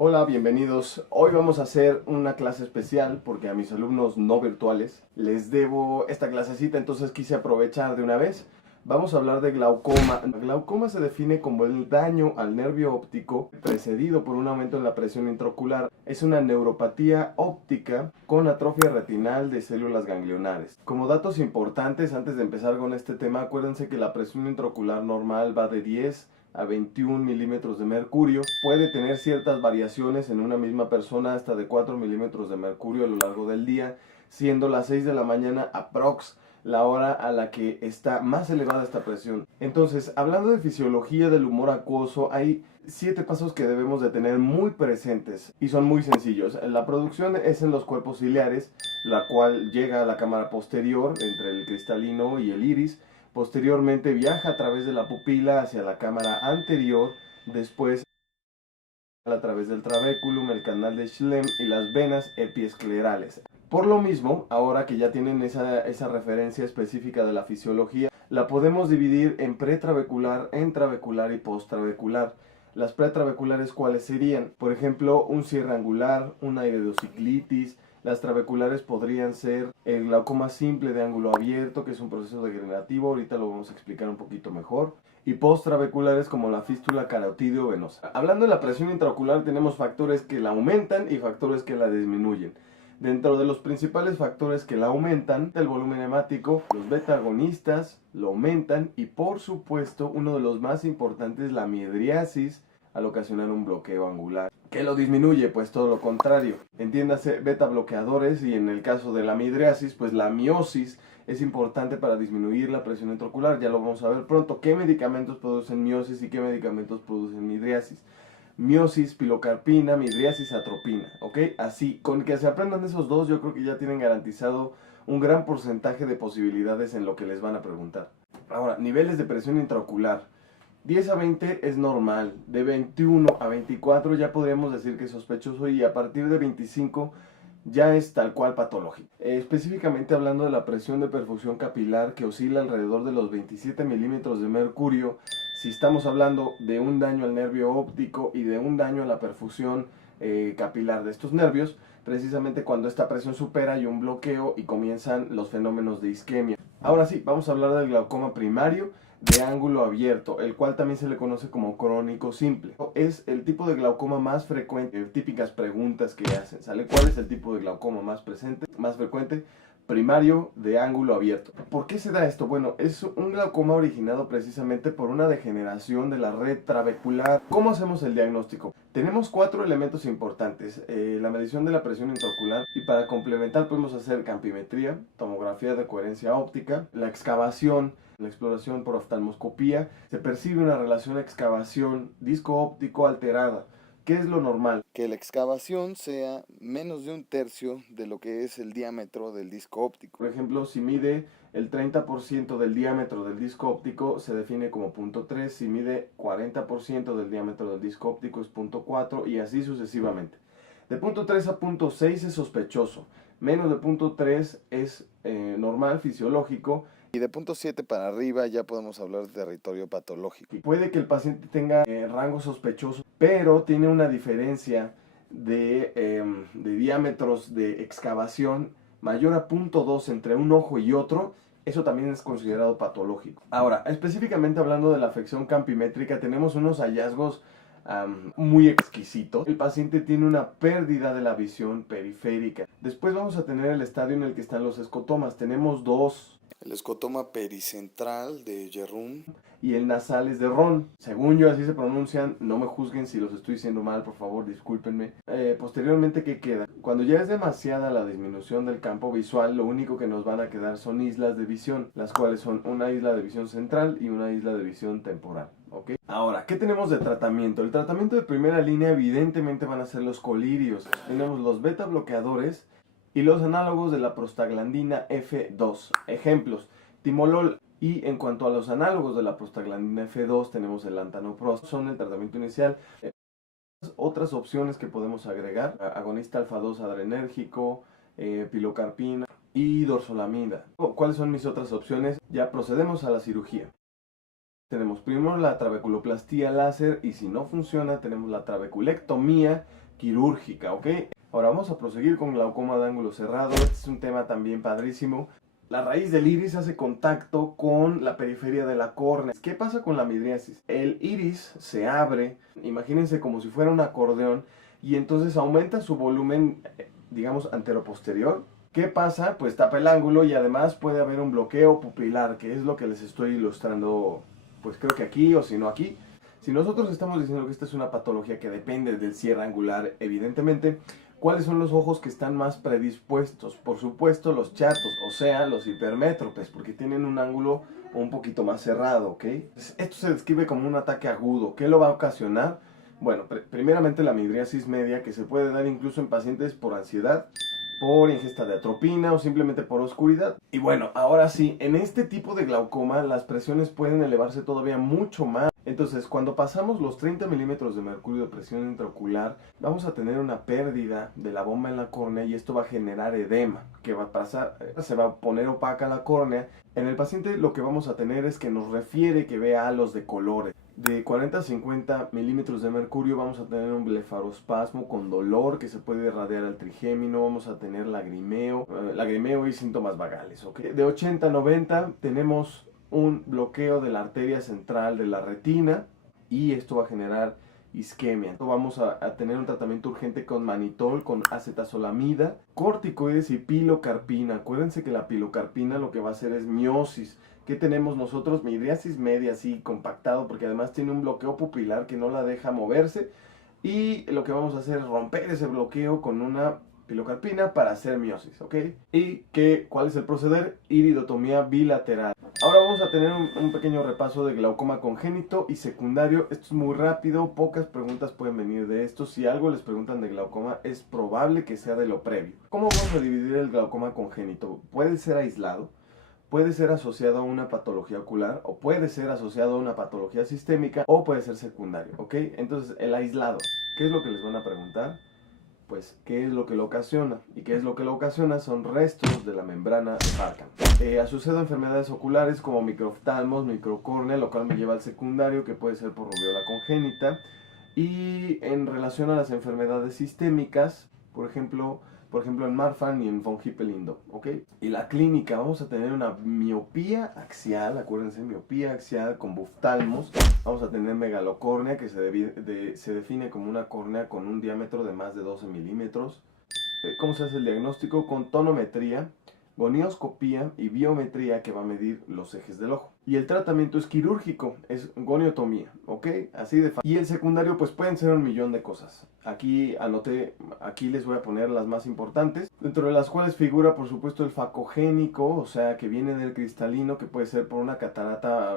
Hola, bienvenidos. Hoy vamos a hacer una clase especial porque a mis alumnos no virtuales les debo esta clasecita, entonces quise aprovechar de una vez. Vamos a hablar de glaucoma. Glaucoma se define como el daño al nervio óptico precedido por un aumento en la presión intraocular. Es una neuropatía óptica con atrofia retinal de células ganglionares. Como datos importantes, antes de empezar con este tema, acuérdense que la presión intraocular normal va de 10 a 21 milímetros de mercurio. Puede tener ciertas variaciones en una misma persona hasta de 4 milímetros de mercurio a lo largo del día, siendo las 6 de la mañana aprox la hora a la que está más elevada esta presión. Entonces, hablando de fisiología del humor acuoso, hay 7 pasos que debemos de tener muy presentes y son muy sencillos. La producción es en los cuerpos ciliares, la cual llega a la cámara posterior entre el cristalino y el iris. Posteriormente viaja a través de la pupila hacia la cámara anterior, después a través del trabéculum, el canal de Schlemm y las venas epiesclerales. Por lo mismo, ahora que ya tienen esa referencia específica de la fisiología, la podemos dividir en pretrabecular, intrabecular y posttrabecular. Las pretraveculares, ¿cuáles serían? Por ejemplo, un cierre angular, una iridocyclitis. Las trabeculares podrían ser el glaucoma simple de ángulo abierto, que es un proceso degenerativo, ahorita lo vamos a explicar un poquito mejor. Y posttrabeculares como la fístula carotídeo venosa. Hablando de la presión intraocular, tenemos factores que la aumentan y factores que la disminuyen. Dentro de los principales factores que la aumentan, el volumen hemático, los beta agonistas lo aumentan y por supuesto uno de los más importantes, la midriasis, al ocasionar un bloqueo angular. ¿Qué lo disminuye? Pues todo lo contrario. Entiéndase, beta bloqueadores y en el caso de la midriasis, pues la miosis es importante para disminuir la presión intraocular. Ya lo vamos a ver pronto. ¿Qué medicamentos producen miosis y qué medicamentos producen midriasis? Miosis, pilocarpina, midriasis, atropina, ¿ok? Así, con que se aprendan esos dos, yo creo que ya tienen garantizado un gran porcentaje de posibilidades en lo que les van a preguntar. Ahora, niveles de presión intraocular. 10 a 20 es normal, de 21 a 24 ya podríamos decir que es sospechoso y a partir de 25 ya es tal cual patológico. Específicamente hablando de la presión de perfusión capilar que oscila alrededor de los 27 milímetros de mercurio, si estamos hablando de un daño al nervio óptico y de un daño a la perfusión capilar de estos nervios, precisamente cuando esta presión supera hay un bloqueo y comienzan los fenómenos de isquemia. Ahora sí, vamos a hablar del glaucoma primario de ángulo abierto, el cual también se le conoce como crónico simple. Es el tipo de glaucoma más frecuente, típicas preguntas que hacen, ¿sale? ¿Cuál es el tipo de glaucoma más frecuente? Primario de ángulo abierto. ¿Por qué se da esto? Bueno, es un glaucoma originado precisamente por una degeneración de la red trabecular. ¿Cómo hacemos el diagnóstico? Tenemos 4 elementos importantes, la medición de la presión intraocular y para complementar podemos hacer campimetría, tomografía de coherencia óptica, la excavación, la exploración por oftalmoscopía. Se percibe una relación excavación disco óptico alterada. ¿Qué es lo normal? Que la excavación sea menos de un tercio de lo que es el diámetro del disco óptico. Por ejemplo, si mide el 30% del diámetro del disco óptico se define como punto 3, si mide 40% del diámetro del disco óptico es punto 4 y así sucesivamente. De punto 3 a punto 6 es sospechoso, menos de punto 3 es normal, fisiológico. Y de punto 7 para arriba ya podemos hablar de territorio patológico. Puede que el paciente tenga rango sospechoso, pero tiene una diferencia de diámetros de excavación mayor a punto 2 entre un ojo y otro. Eso también es considerado patológico. Ahora, específicamente hablando de la afección campimétrica, tenemos unos hallazgos muy exquisitos. El paciente tiene una pérdida de la visión periférica. Después vamos a tener el estadio en el que están los escotomas. Tenemos dos. El escotoma pericentral de Jerrum Y el nasal es de Ron. Según yo así se pronuncian, no me juzguen si los estoy diciendo mal, por favor, discúlpenme. Posteriormente, ¿qué queda? Cuando ya es demasiada la disminución del campo visual, lo único que nos van a quedar son islas de visión, las cuales son una isla de visión central y una isla de visión temporal. ¿Ok? Ahora, ¿qué tenemos de tratamiento? El tratamiento de primera línea evidentemente van a ser los colirios. Tenemos los beta bloqueadores y los análogos de la prostaglandina F2. Ejemplos, timolol. Y en cuanto a los análogos de la prostaglandina F2, tenemos el lantanoprost, son el tratamiento inicial. Otras opciones que podemos agregar, agonista alfa-2 adrenérgico, pilocarpina y dorzolamida. ¿Cuáles son mis otras opciones? Ya procedemos a la cirugía. Tenemos primero la trabeculoplastía láser y si no funciona tenemos la trabeculectomía, quirúrgica, ¿ok? Ahora vamos a proseguir con glaucoma de ángulo cerrado. Este es un tema también padrísimo. La raíz del iris hace contacto con la periferia de la córnea. ¿Qué pasa con la midriasis? El iris se abre, imagínense como si fuera un acordeón, y entonces aumenta su volumen, digamos, anteroposterior. ¿Qué pasa? Pues tapa el ángulo y además puede haber un bloqueo pupilar, que es lo que les estoy ilustrando, pues creo que aquí o si no aquí. Si nosotros estamos diciendo que esta es una patología que depende del cierre angular, evidentemente, ¿cuáles son los ojos que están más predispuestos? Por supuesto, los chatos, o sea, los hipermétropes, porque tienen un ángulo un poquito más cerrado, ¿ok? Esto se describe como un ataque agudo. ¿Qué lo va a ocasionar? Bueno, primeramente la midriasis media, que se puede dar incluso en pacientes por ansiedad, por ingesta de atropina o simplemente por oscuridad. Y bueno, ahora sí, en este tipo de glaucoma las presiones pueden elevarse todavía mucho más. Entonces, cuando pasamos los 30 milímetros de mercurio de presión intraocular, vamos a tener una pérdida de la bomba en la córnea y esto va a generar edema, que va a pasar, se va a poner opaca la córnea. En el paciente lo que vamos a tener es que nos refiere que vea halos de colores. De 40 a 50 milímetros de mercurio vamos a tener un blefarospasmo con dolor que se puede irradiar al trigémino, vamos a tener lagrimeo y síntomas vagales, ¿ok? De 80 a 90 tenemos un bloqueo de la arteria central de la retina y esto va a generar isquemia. Vamos a tener un tratamiento urgente con manitol, con acetazolamida, corticoides y pilocarpina. Acuérdense que la pilocarpina lo que va a hacer es miosis. ¿Qué tenemos nosotros? Midriasis media, así compactado, porque además tiene un bloqueo pupilar que no la deja moverse. Y lo que vamos a hacer es romper ese bloqueo con una pilocarpina para hacer miosis, ¿ok? ¿Y cuál es el proceder? Iridotomía bilateral. Ahora vamos a tener un pequeño repaso de glaucoma congénito y secundario. Esto es muy rápido, pocas preguntas pueden venir de esto. Si algo les preguntan de glaucoma, es probable que sea de lo previo. ¿Cómo vamos a dividir el glaucoma congénito? Puede ser aislado, puede ser asociado a una patología ocular, o puede ser asociado a una patología sistémica, o puede ser secundario, ¿ok? Entonces, el aislado, ¿qué es lo que les van a preguntar? Pues, ¿qué es lo que lo ocasiona? ¿Y qué es lo que lo ocasiona? Son restos de la membrana de Barkham. Asociado a enfermedades oculares como microoftalmos, microcórnea, lo cual me lleva al secundario, que puede ser por rubiola congénita. Y en relación a las enfermedades sistémicas, por ejemplo en Marfan y en von Hippel-Lindau, ¿ok? Y la clínica, vamos a tener una miopía axial, acuérdense, miopía axial con buftalmos. Vamos a tener megalocórnea, que se define como una córnea con un diámetro de más de 12 milímetros. ¿Cómo se hace el diagnóstico? Con tonometría, gonioscopía y biometría, que va a medir los ejes del ojo. Y el tratamiento es quirúrgico, es goniotomía, ¿ok? Así de fácil. Y el secundario, pues pueden ser un millón de cosas. Aquí les voy a poner las más importantes, dentro de las cuales figura, por supuesto, el facogénico, o sea, que viene del cristalino, que puede ser por una catarata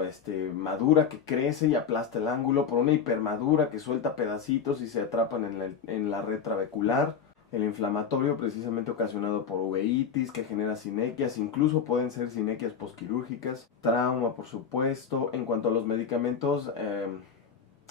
madura que crece y aplasta el ángulo, por una hipermadura que suelta pedacitos y se atrapan en la red trabecular. El inflamatorio, precisamente ocasionado por uveitis, que genera sinequias, incluso pueden ser sinequias posquirúrgicas. Trauma, por supuesto. En cuanto a los medicamentos,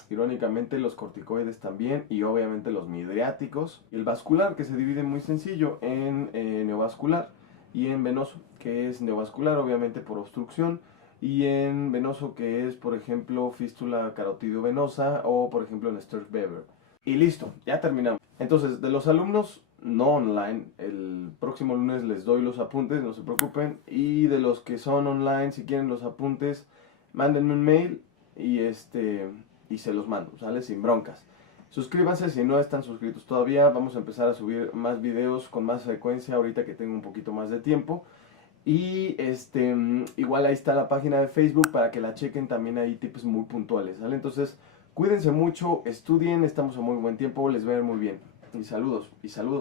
irónicamente los corticoides también, y obviamente los midriáticos. Y el vascular, que se divide muy sencillo en neovascular y en venoso, que es neovascular obviamente por obstrucción, y en venoso, que es, por ejemplo, fístula carotidiovenosa o, por ejemplo, en Sturge-Weber. Y listo, ya terminamos. Entonces, de los alumnos no online, el próximo lunes les doy los apuntes, no se preocupen. Y de los que son online, si quieren los apuntes, mándenme un mail y se los mando, ¿sale? Sin broncas. Suscríbanse si no están suscritos todavía. Vamos a empezar a subir más videos con más frecuencia ahorita que tengo un poquito más de tiempo. Y igual ahí está la página de Facebook para que la chequen, también hay tips muy puntuales, ¿sale? Entonces, cuídense mucho, estudien, estamos a muy buen tiempo, les va a ir muy bien. Y saludos, y saludos.